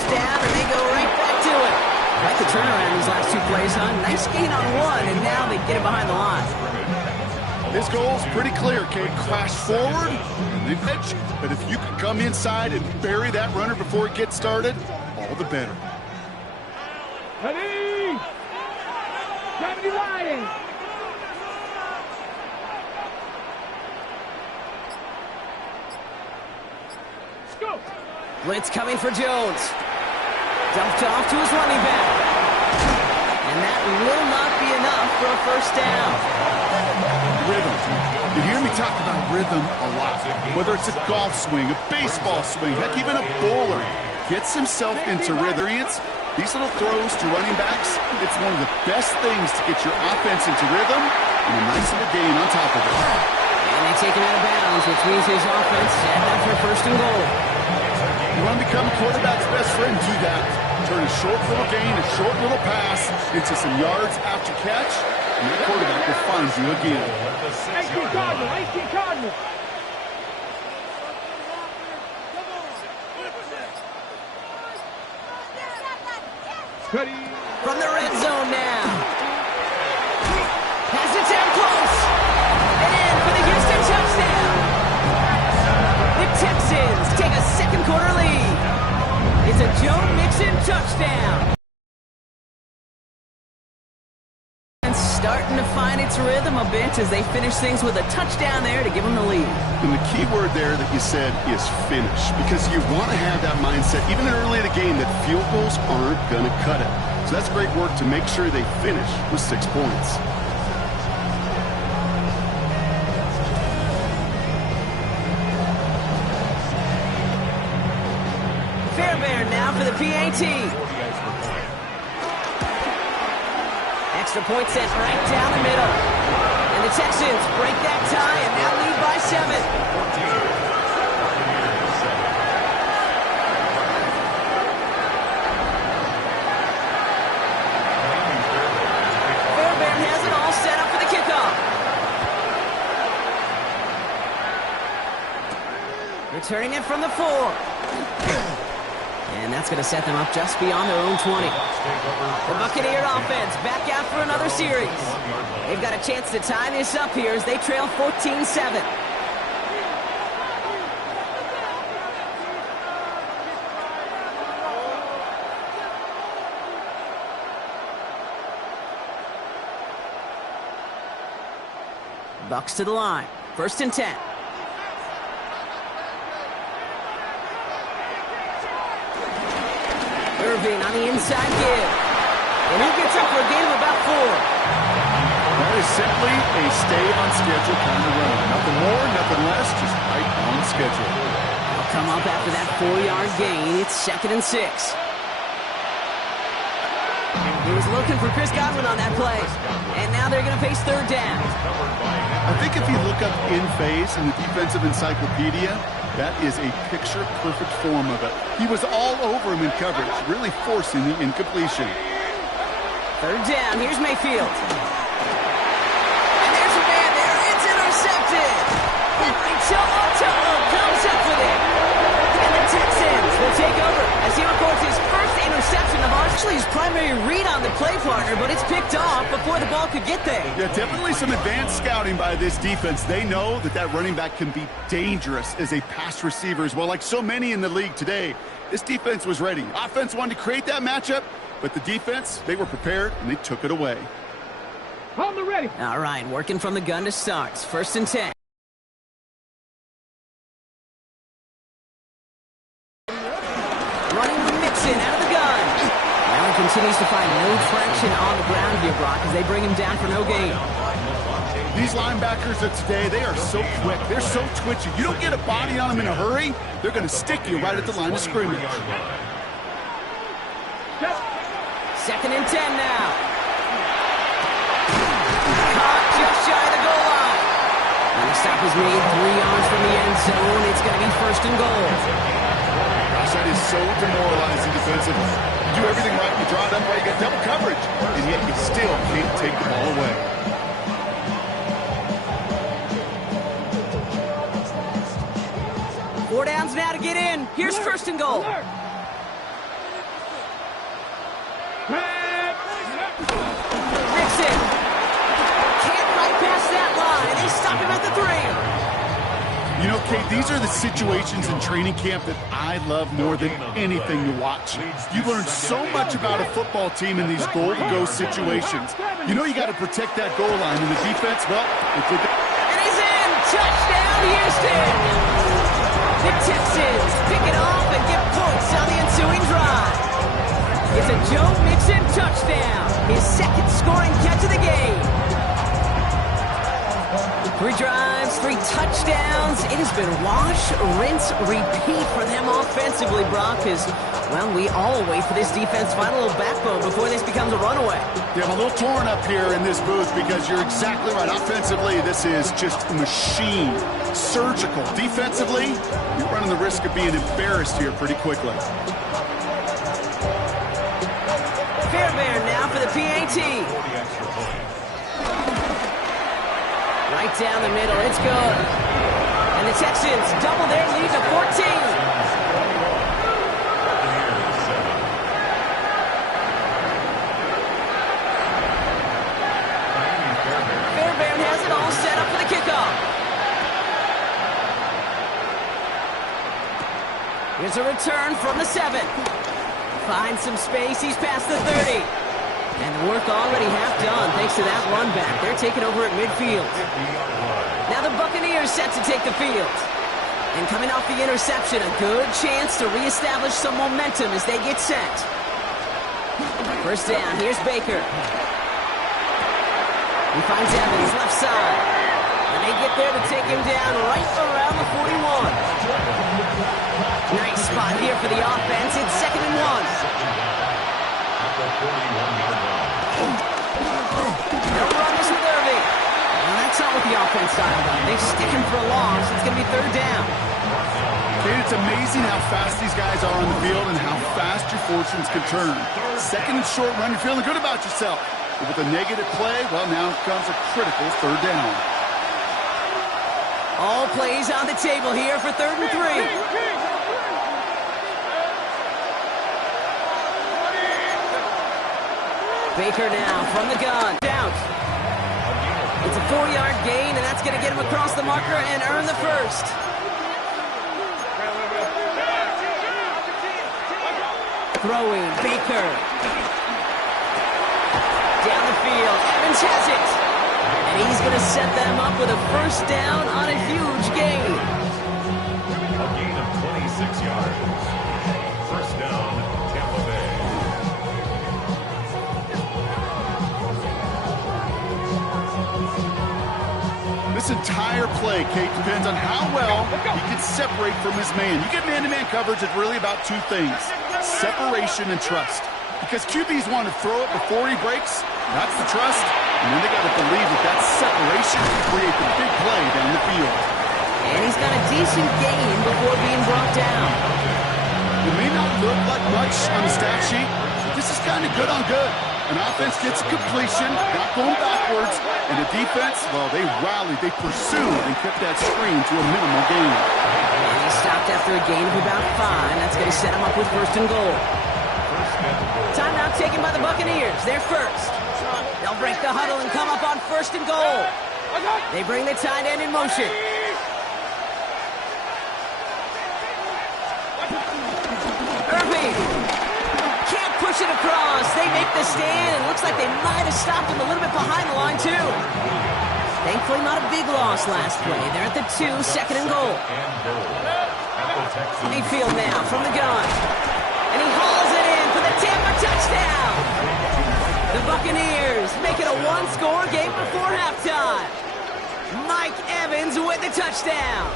first down, and they go right back to it. Like the turnaround these last 2 plays, huh? Nice gain on one, and now they get it behind the line. His goal's pretty clear, Kate. Crash forward, and then pitch. But if you can come inside and bury that runner before it gets started, all the better. Ready! 70 line! Go! Blitz coming for Jones. Dumped off to his running back. And that will not be enough for a first down. Rhythm. You hear me talk about rhythm a lot. Whether it's a golf swing, a baseball swing, heck, even a bowler gets himself into rhythm. These little throws to running backs, it's one of the best things to get your offense into rhythm and a nice little gain on top of it. And they take him out of bounds, which means his offense set up for first and goal. You want to become a quarterback's best friend, do that. Turn a short little gain, a short little pass into some yards after catch, and the quarterback will find you again. 18 Cardinal, 18 Cardinal. Ready. From the red zone now. Has it down close. And in for the Houston touchdown. The Texans take a second quarter lead. It's a Joe Mixon touchdown. And starting to find its rhythm a bit as they finish things with a touchdown there to give them the lead. And the key word there that you said is finish, because you want to have that mindset, even early in the game, that field goals aren't going to cut it. So that's great work to make sure they finish with 6 points. Fairbairn now for the PAT. Extra point sent right down the middle. And the Texans break that tie and now lead by 7. Fairbairn has it all set up for the kickoff. Returning it from the 4. And that's going to set them up just beyond their own 20. The Buccaneer offense back out for another series. They've got a chance to tie this up here as they trail 14-7. Bucks to the line. 1st and 10. Irving on the inside give. And he gets up for a gain of about 4. That is simply a stay-on-schedule kind of run. Nothing more, nothing less, just right on schedule. They'll come up after that 4-yard gain. It's 2nd and 6. He was looking for Chris Godwin on that play. And now they're going to face 3rd down. I think if you look up in phase in the defensive encyclopedia, that is a picture-perfect form of it. He was all over him in coverage, really forcing the incompletion. 3rd down. Here's Mayfield. And there's a man there. It's intercepted. Henry To'o comes up with it. And the Texans will take over as he records his first interception of actually his primary read on the play partner, but it's picked off before the ball could get there. Yeah, definitely some advanced scouting by this defense. They know that that running back can be dangerous as a pass receiver as well, like so many in the league today. This defense was ready. Offense wanted to create that matchup, but the defense, they were prepared, and they took it away. On the ready. All right, working from the gun to start. 1st and 10. Running with Mixon out of the gun. Allen continues to find no traction on the ground here, Brock, as they bring him down for no gain. These linebackers of today, they are so quick. They're so twitchy. You don't get a body on them in a hurry, they're going to stick you right at the line of scrimmage. 2nd and 10 now. Caught just shy of the goal line. And the stop is made 3 yards from the end zone. It's going to be 1st and goal. Gosh, that is so demoralizing defensively. You do everything right, you draw it up right, you get double coverage, and yet you still can't take the ball away. Four downs now to get in. Here's 1st and goal. You know, Kate, these are the situations in training camp that I love more than anything to watch. You learn so much about a football team in these goal-to-go situations. You know you got to protect that goal line, and the defense, well, if they... And he's in! Touchdown, Houston! The Texans pick it off and get points on the ensuing drive. It's a Joe Mixon touchdown, his second scoring catch of the game. 3 drives, 3 touchdowns. It has been wash, rinse, repeat for them offensively, Brock, as, well, we all wait for this defense to find a little backbone before this becomes a runaway. Yeah, I'm a little torn up here in this booth because you're exactly right. Offensively, this is just a machine. Surgical. Defensively, you're running the risk of being embarrassed here pretty quickly. Fairbairn now for the PAT. Right down the middle, it's good. And the Texans double their lead to 14. Fairbairn has it all set up for the kickoff. Here's a return from the 7. Finds some space, he's past the 30. And the work already half done thanks to that run back. They're taking over at midfield. Now the Buccaneers set to take the field. And coming off the interception, a good chance to reestablish some momentum as they get set. First down, here's Baker. He finds Evans left side. And they get there to take him down right around the 41. Nice spot here for the offense. It's 2nd and 1. They'll run this with Irving. Well, that's not what the offense style does. They stick him for a loss. It's going to be 3rd down. Kate, it's amazing how fast these guys are on the field and how fast your fortunes can turn. 2nd and short run, you're feeling good about yourself. But with a negative play, well, now comes a critical 3rd down. All plays on the table here for 3rd and 3. Baker now from the gun. Out. It's a 4-yard gain, and that's going to get him across the marker and earn the first. Throwing, Baker. Down the field, Evans has it. And he's going to set them up with a first down on a huge gain. A gain of 26 yards. First down, Tampa Bay. This entire play, Kate, depends on how well he can separate from his man. You get man-to-man coverage, it's really about 2 things, separation and trust. Because QBs want to throw it before he breaks, that's the trust, and then they got to believe that that separation can create the big play down the field. And he's got a decent gain before being brought down. It may not look like much on the stat sheet, but this is kind of good on good. An offense gets completion, not going backwards, and the defense, well, they rallied, they pursued, and kept that screen to a minimal gain. And he stopped after a gain of about 5. That's going to set him up with 1st and goal. Timeout taken by the Buccaneers. They're first. They'll break the huddle and come up on 1st and goal. They bring the tight end in motion. Irving can't push it across. They make the stand. It looks like they might have stopped him a little bit behind the line, too. Thankfully, not a big loss last play. They're at the 2, 2nd and goal. Mayfield now from the gun. And he hauls it in for the Tampa touchdown. The Buccaneers make it a 1-score game before halftime. Mike Evans with the touchdown.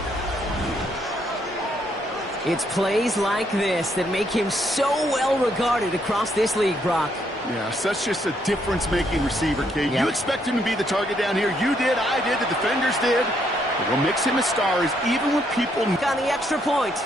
It's plays like this that make him so well regarded across this league, Brock. Yeah, such just a difference-making receiver, Kate. Yep. You expect him to be the target down here. You did, I did, the defenders did. But what makes him a star is even when people... On the extra point.